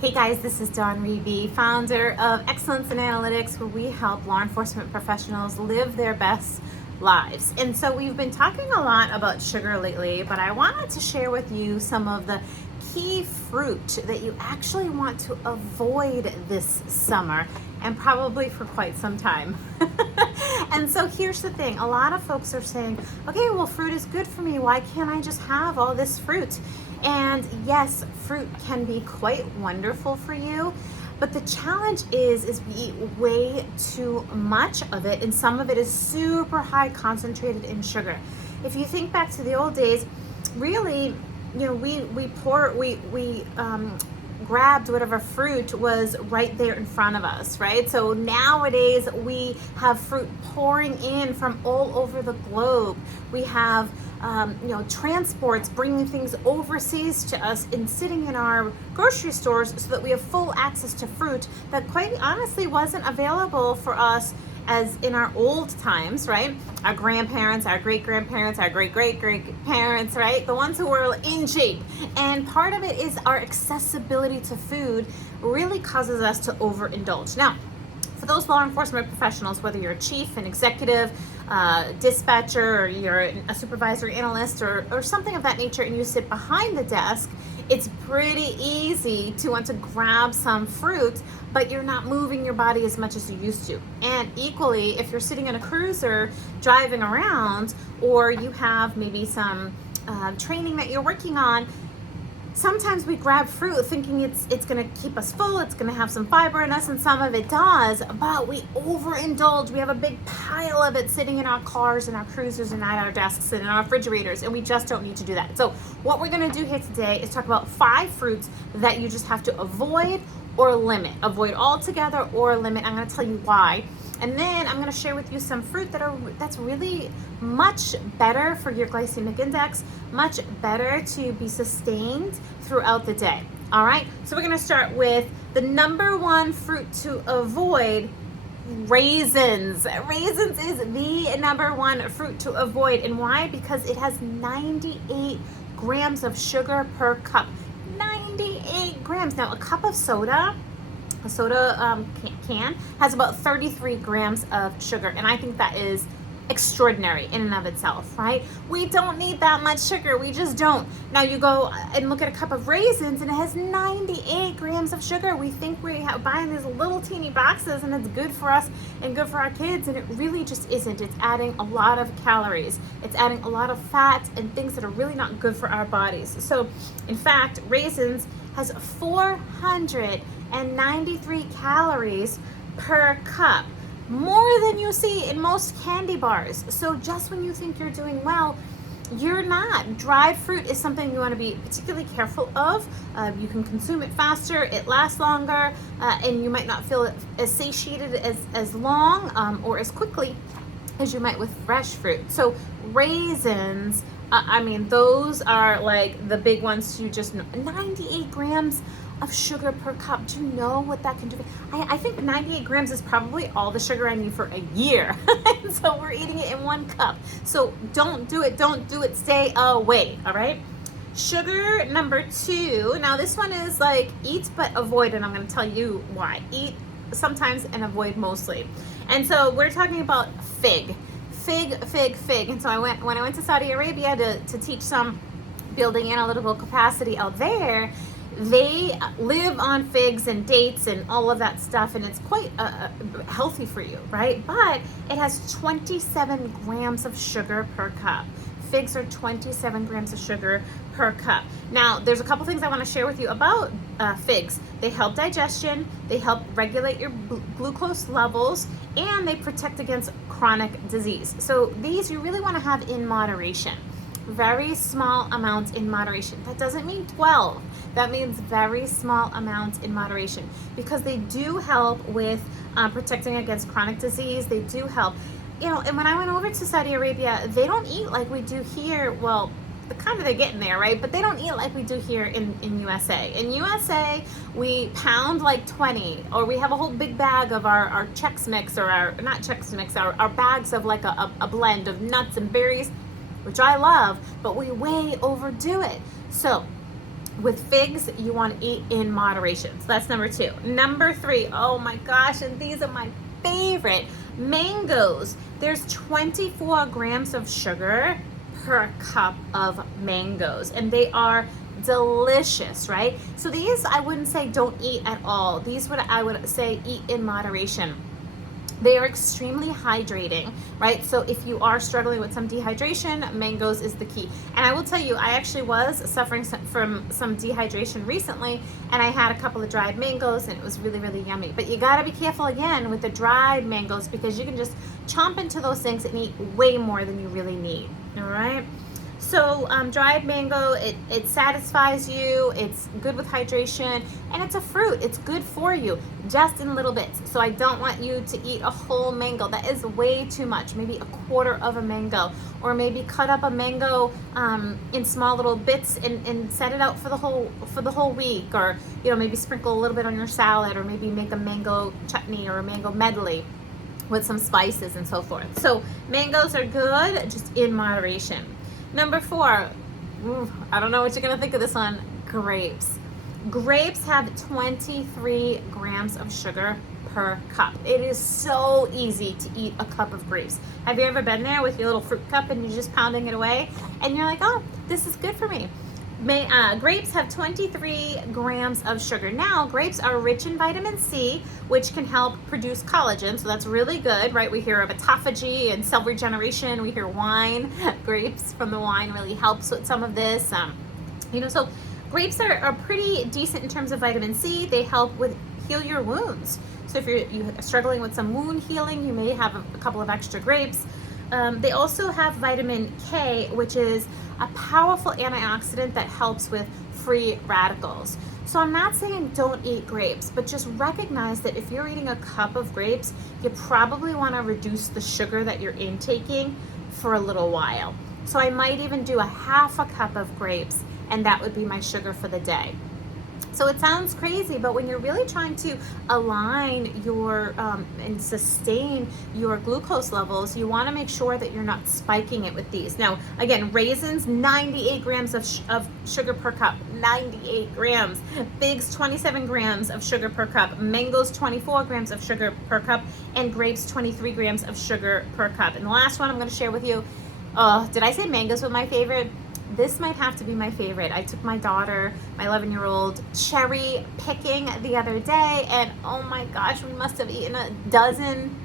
Hey guys, this is Dawn Reevy, founder of Excellence in Analytics, where we help law enforcement professionals live their best lives. And so we've been talking a lot about sugar lately, but I wanted to share with you some of the key fruit that you actually want to avoid this summer and probably for quite some time. And so here's the thing, a lot of folks are saying, okay, well, fruit is good for me. Why can't I just have all this fruit? And yes, fruit can be quite wonderful for you, but the challenge is we eat way too much of it, and some of it is super high concentrated in sugar. If you think back to the old days, really, we grabbed whatever fruit was right there in front of us, right? So nowadays we have fruit pouring in from all over the globe. We have transports bringing things overseas to us and sitting in our grocery stores so that we have full access to fruit that quite honestly wasn't available for us as in our old times, right? Our grandparents, our great-grandparents, our great-great-great-parents, right? The ones who were in shape. And part of it is our accessibility to food really causes us to overindulge. Now, for those law enforcement professionals, whether you're a chief, an executive, dispatcher, or you're a supervisor, analyst, or something of that nature, and you sit behind the desk, it's pretty easy to want to grab some fruit, but you're not moving your body as much as you used to. And equally, if you're sitting in a cruiser driving around, or you have maybe some training that you're working on, sometimes we grab fruit thinking it's going to keep us full, it's going to have some fiber in us, and some of it does, but we overindulge. We have a big pile of it sitting in our cars and our cruisers and at our desks and in our refrigerators, and we just don't need to do that. So what we're going to do here today is talk about 5 fruits that you just have to avoid or limit. Avoid altogether or limit. I'm going to tell you why. And then I'm going to share with you some fruit that's really much better for your glycemic index, much better to be sustained throughout the day. All right, so we're going to start with the number 1 fruit to avoid: raisins. Raisins is the number 1 fruit to avoid. And why? Because it has 98 grams of sugar per cup. 98 grams. Now, a cup of soda, can has about 33 grams of sugar, and I think that is extraordinary in and of itself, right? We don't need that much sugar. We just don't. Now you go and look at a cup of raisins and it has 98 grams of sugar. We think we're buying these little teeny boxes and it's good for us and good for our kids, and it really just isn't. It's adding a lot of calories. It's adding a lot of fat and things that are really not good for our bodies. So in fact, raisins has 493 calories per cup, more than you see in most candy bars. So just when you think you're doing well, you're not. Dried fruit is something you want to be particularly careful of. You can consume it faster, it lasts longer, and you might not feel as satiated as long or as quickly as you might with fresh fruit. So raisins, those are like the big ones. You just know. 98 grams of sugar per cup. Do you know what that can do? I think 98 grams is probably all the sugar I need for a year. And so we're eating it in 1 cup. So don't do it, stay away, all right? Sugar number 2. Now this one is like eat but avoid, and I'm going to tell you why. Eat sometimes and avoid mostly. And so we're talking about fig. And so when I went to Saudi Arabia to teach some building analytical capacity out there, they live on figs and dates and all of that stuff, and it's quite healthy for you, right? But it has 27 grams of sugar per cup. Figs are 27 grams of sugar per cup. Now, there's a couple things I want to share with you about figs. They help digestion, they help regulate your glucose levels, and they protect against chronic disease. So these you really want to have in moderation. Very small amounts in moderation. That doesn't mean 12. That means very small amounts in moderation, because they do help with protecting against chronic disease. They do help. And when I went over to Saudi Arabia, they don't eat like we do here. Well, the kind of they're getting there, right? But they don't eat like we do here in USA. In USA, we pound like 20, or we have a whole big bag of our Chex Mix, or our bags of like a blend of nuts and berries, which I love, but we way overdo it. So With figs, you want to eat in moderation. So that's number 2. Number 3, oh my gosh, and these are my favorite, mangoes. There's 24 grams of sugar per cup of mangoes, and they are delicious, right? So these I wouldn't say don't eat at all. These I would say eat in moderation. They are extremely hydrating, right? So if you are struggling with some dehydration, mangoes is the key. And I will tell you, I actually was suffering from some dehydration recently, and I had a couple of dried mangoes, and it was really, really yummy. But you gotta be careful again with the dried mangoes, because you can just chomp into those things and eat way more than you really need, all right? So dried mango, it satisfies you, it's good with hydration, and it's a fruit. It's good for you, just in little bits. So I don't want you to eat a whole mango. That is way too much. Maybe a quarter of a mango, or maybe cut up a mango in small little bits and set it out for the whole week, or maybe sprinkle a little bit on your salad, or maybe make a mango chutney or a mango medley with some spices and so forth. So mangoes are good, just in moderation. Number 4, I don't know what you're gonna think of this one, grapes. Grapes have 23 grams of sugar per cup. It is so easy to eat a cup of grapes. Have you ever been there with your little fruit cup and you're just pounding it away and you're like, oh, this is good for me? Grapes have 23 grams of sugar. Now, grapes are rich in vitamin C, which can help produce collagen, so that's really good, right? We hear of autophagy and cell regeneration. We hear wine. Grapes from the wine really helps with some of this. So grapes are pretty decent in terms of vitamin C. They help heal your wounds. So if you're struggling with some wound healing, you may have a couple of extra grapes. They also have vitamin K, which is a powerful antioxidant that helps with free radicals. So I'm not saying don't eat grapes, but just recognize that if you're eating a cup of grapes, you probably want to reduce the sugar that you're intaking for a little while. So I might even do a half a cup of grapes, and that would be my sugar for the day. So it sounds crazy, but when you're really trying to align your and sustain your glucose levels, you want to make sure that you're not spiking it with these. Now, again, raisins, 98 grams of sugar per cup, 98 grams. Figs, 27 grams of sugar per cup. Mangoes, 24 grams of sugar per cup. And grapes, 23 grams of sugar per cup. And the last one I'm going to share with you, did I say mangoes were my favorite? This might have to be my favorite. I took my daughter, my 11-year-old, cherry picking the other day, and oh my gosh, we must have eaten a dozen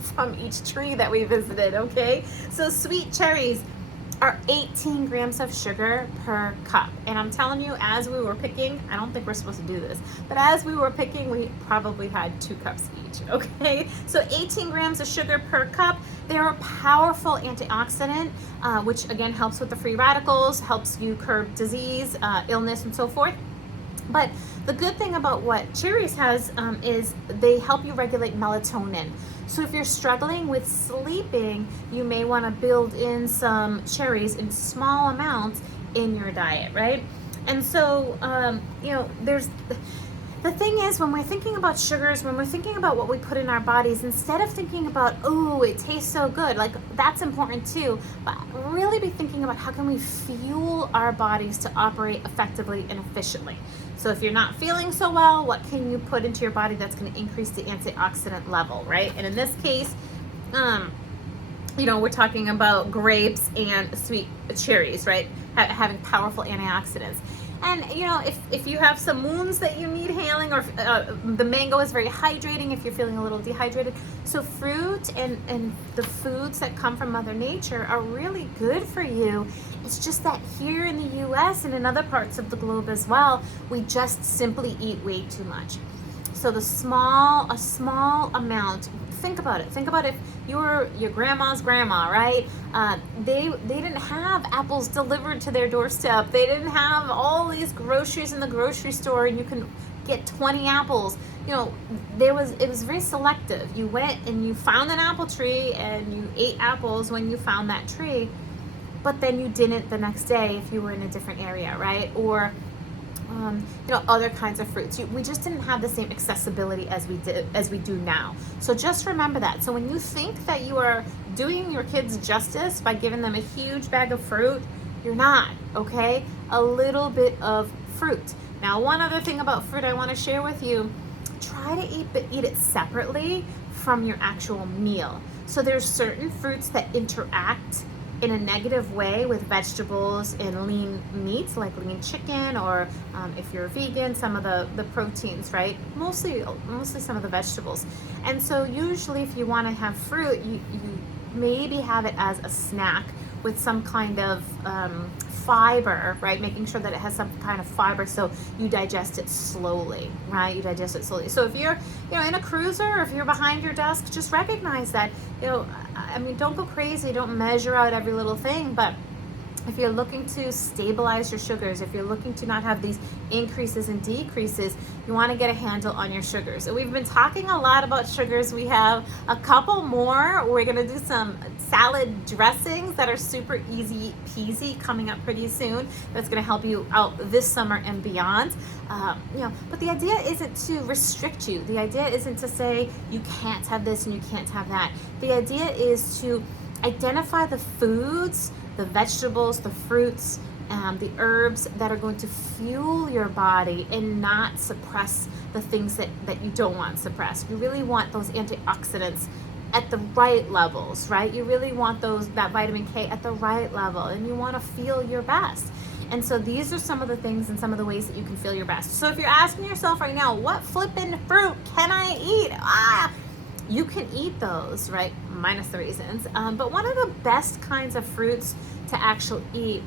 from each tree that we visited, okay? So sweet cherries are 18 grams of sugar per cup. And I'm telling you, as we were picking, I don't think we're supposed to do this, but as we were picking, we probably had 2 cups each, okay? So 18 grams of sugar per cup. They're a powerful antioxidant, which again helps with the free radicals, helps you curb disease, illness, and so forth. But the good thing about what cherries has is they help you regulate melatonin. So if you're struggling with sleeping, you may want to build in some cherries in small amounts in your diet, right? And so, there's the thing is, when we're thinking about sugars, when we're thinking about what we put in our bodies, instead of thinking about, oh, it tastes so good, like that's important too, but really be thinking about how can we fuel our bodies to operate effectively and efficiently. So if you're not feeling so well, what can you put into your body that's going to increase the antioxidant level, right? And in this case, we're talking about grapes and sweet cherries, right? Having powerful antioxidants. And, if you have some wounds that you need healing, or the mango is very hydrating if you're feeling a little dehydrated. So fruit and the foods that come from Mother Nature are really good for you. It's just that here in the U.S. and in other parts of the globe as well, we just simply eat way too much. So a small amount. Think about it. Think about if you were your grandma's grandma, right? They didn't have apples delivered to their doorstep. They didn't have all these groceries in the grocery store, and you can get 20 apples. It was very selective. You went and you found an apple tree, and you ate apples when you found that tree, but then you didn't the next day if you were in a different area, right? Or other kinds of fruits. We just didn't have the same accessibility as we do now. So just remember that. So when you think that you are doing your kids justice by giving them a huge bag of fruit, you're not, okay? A little bit of fruit. Now, one other thing about fruit I want to share with you, try to eat it separately from your actual meal. So there's certain fruits that interact in a negative way with vegetables and lean meats, like lean chicken, or if you're vegan, some of the proteins, right? Mostly some of the vegetables. And so usually if you want to have fruit, you maybe have it as a snack with some kind of fiber, right? Making sure that it has some kind of fiber so you digest it slowly, right? You digest it slowly. So if you're, in a cruiser, or if you're behind your desk, just recognize that, I mean, don't go crazy, don't measure out every little thing, but if you're looking to stabilize your sugars, if you're looking to not have these increases and decreases, you want to get a handle on your sugars. So we've been talking a lot about sugars. We have a couple more. We're going to do some salad dressings that are super easy peasy coming up pretty soon. That's going to help you out this summer and beyond. But the idea isn't to restrict you. The idea isn't to say you can't have this and you can't have that. The idea is to identify the foods, the vegetables, the fruits, the herbs that are going to fuel your body and not suppress the things that you don't want suppressed. You really want those antioxidants at the right levels, right? You really want that vitamin K at the right level, and you want to feel your best. And so these are some of the things and some of the ways that you can feel your best. So if you're asking yourself right now, what flippin' fruit can I eat? You can eat those, right? Minus the raisins. But one of the best kinds of fruits to actually eat,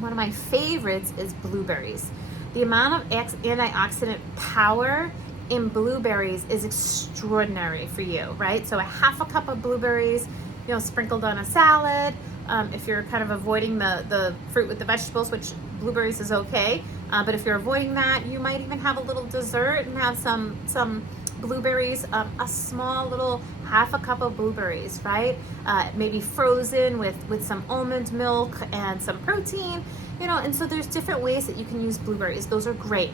one of my favorites, is blueberries. The amount of antioxidant power in blueberries is extraordinary for you, right? So a half a cup of blueberries, sprinkled on a salad. If you're kind of avoiding the fruit with the vegetables, which blueberries is okay. But if you're avoiding that, you might even have a little dessert and have some blueberries, a small little half a cup of blueberries, right? Maybe frozen with some almond milk and some protein, and so there's different ways that you can use blueberries. Those are great.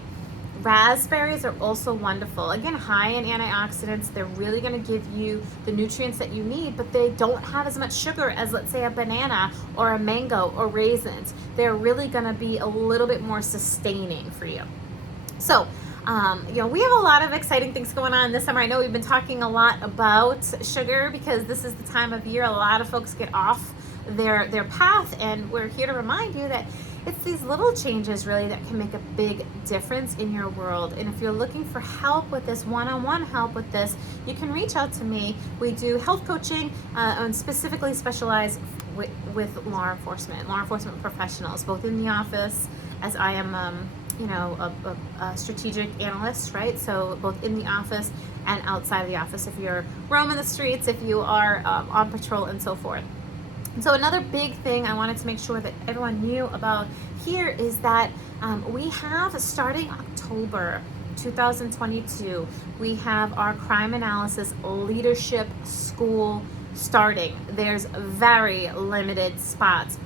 Raspberries are also wonderful. Again, high in antioxidants. They're really going to give you the nutrients that you need, but they don't have as much sugar as, let's say, a banana or a mango or raisins. They're really going to be a little bit more sustaining for you. So, we have a lot of exciting things going on this summer. I know we've been talking a lot about sugar because this is the time of year a lot of folks get off their path, and we're here to remind you that it's these little changes really that can make a big difference in your world. And if you're looking for help with this, one-on-one help with this, you can reach out to me. We do health coaching and specifically specialize with law enforcement professionals, both in the office, as I am a strategic analyst, right? So both in the office and outside of the office, if you're roaming the streets, if you are on patrol, and so forth. And so another big thing I wanted to make sure that everyone knew about here is that we have, starting October 2022, we have our crime analysis leadership school starting. There's very limited spots.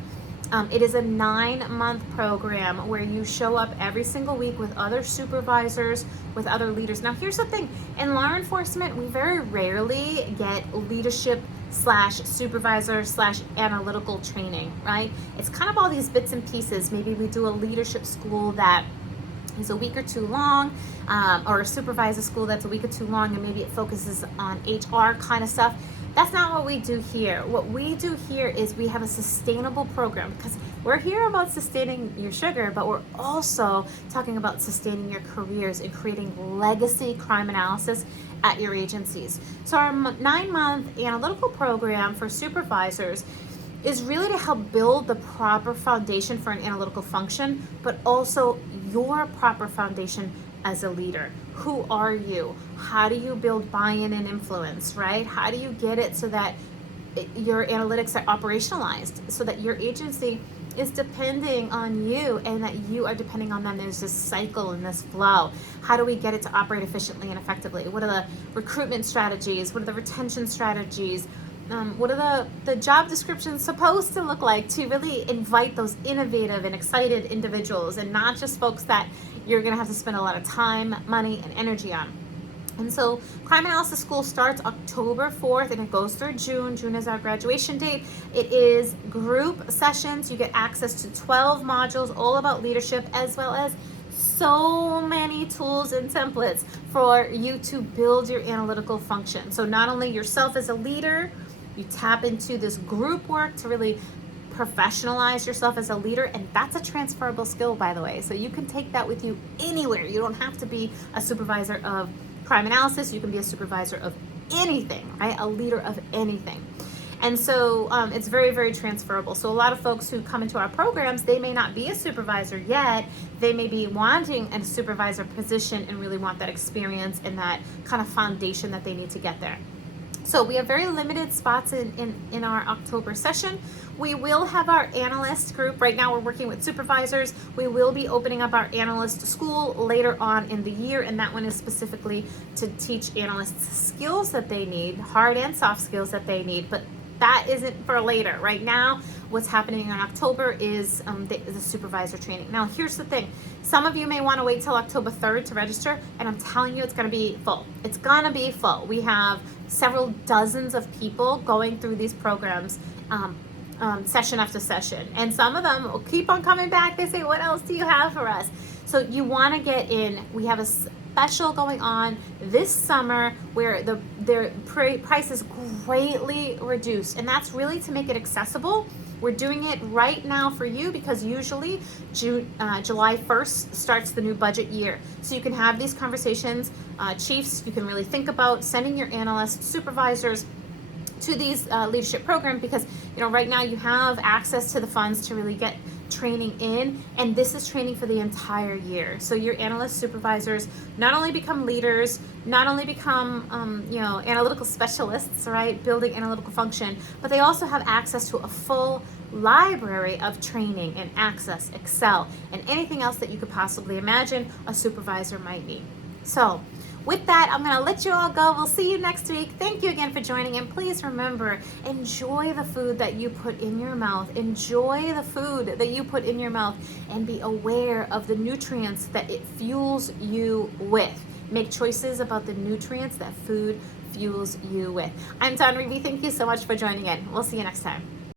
It is a 9-month program where you show up every single week with other supervisors, with other leaders. Now, here's the thing. In law enforcement, we very rarely get leadership / supervisor / analytical training, right? It's kind of all these bits and pieces. Maybe we do a leadership school that is a week or two long, or a supervisor school that's a week or two long, and maybe it focuses on HR kind of stuff. That's not what we do here. What we do here is we have a sustainable program, because we're here about sustaining your sugar, but we're also talking about sustaining your careers and creating legacy crime analysis at your agencies. So our 9-month analytical program for supervisors is really to help build the proper foundation for an analytical function, but also your proper foundation as a leader. Who are you? How do you build buy-in and influence, right? How do you get it so that your analytics are operationalized, so that your agency is depending on you and that you are depending on them? There's this cycle and this flow. How do we get it to operate efficiently and effectively? What are the recruitment strategies? What are the retention strategies? What are the job descriptions supposed to look like to really invite those innovative and excited individuals, and not just folks that you're going to have to spend a lot of time, money, and energy on? And so Crime Analysis School starts October 4th and it goes through June. June is our graduation date. It is group sessions. You get access to 12 modules all about leadership, as well as so many tools and templates for you to build your analytical function. So not only yourself as a leader, you tap into this group work to really professionalize yourself as a leader, and that's a transferable skill, by the way. So you can take that with you anywhere. You don't have to be a supervisor of crime analysis. You can be a supervisor of anything, right? A leader of anything. And so it's very, very transferable. So a lot of folks who come into our programs, they may not be a supervisor yet. They may be wanting a supervisor position and really want that experience and that kind of foundation that they need to get there. So we have very limited spots in our October session. We will have our analyst group. Right now we're working with supervisors. We will be opening up our analyst school later on in the year, and that one is specifically to teach analysts skills that they need, hard and soft skills that they need, but that isn't for later. Right now, what's happening in October is the supervisor training. Now, here's the thing. Some of you may want to wait till October 3rd to register, and I'm telling you it's going to be full. It's going to be full. We have several dozens of people going through these programs session after session, and some of them will keep on coming back. They say, what else do you have for us? So you want to get in. We have a special going on this summer where their price is greatly reduced, and that's really to make it accessible. We're doing it right now for you because usually July 1st starts the new budget year. So you can have these conversations, chiefs, you can really think about sending your analysts, supervisors to these leadership programs, because right now you have access to the funds to really get training in, and this is training for the entire year. So your analyst supervisors not only become leaders, not only become analytical specialists, right, building analytical function, but they also have access to a full library of training and Access, Excel, and anything else that you could possibly imagine a supervisor might need. So with that, I'm going to let you all go. We'll see you next week. Thank you again for joining. And please remember, enjoy the food that you put in your mouth. Enjoy the food that you put in your mouth, and be aware of the nutrients that it fuels you with. Make choices about the nutrients that food fuels you with. I'm Dawn Reevy. Thank you so much for joining in. We'll see you next time.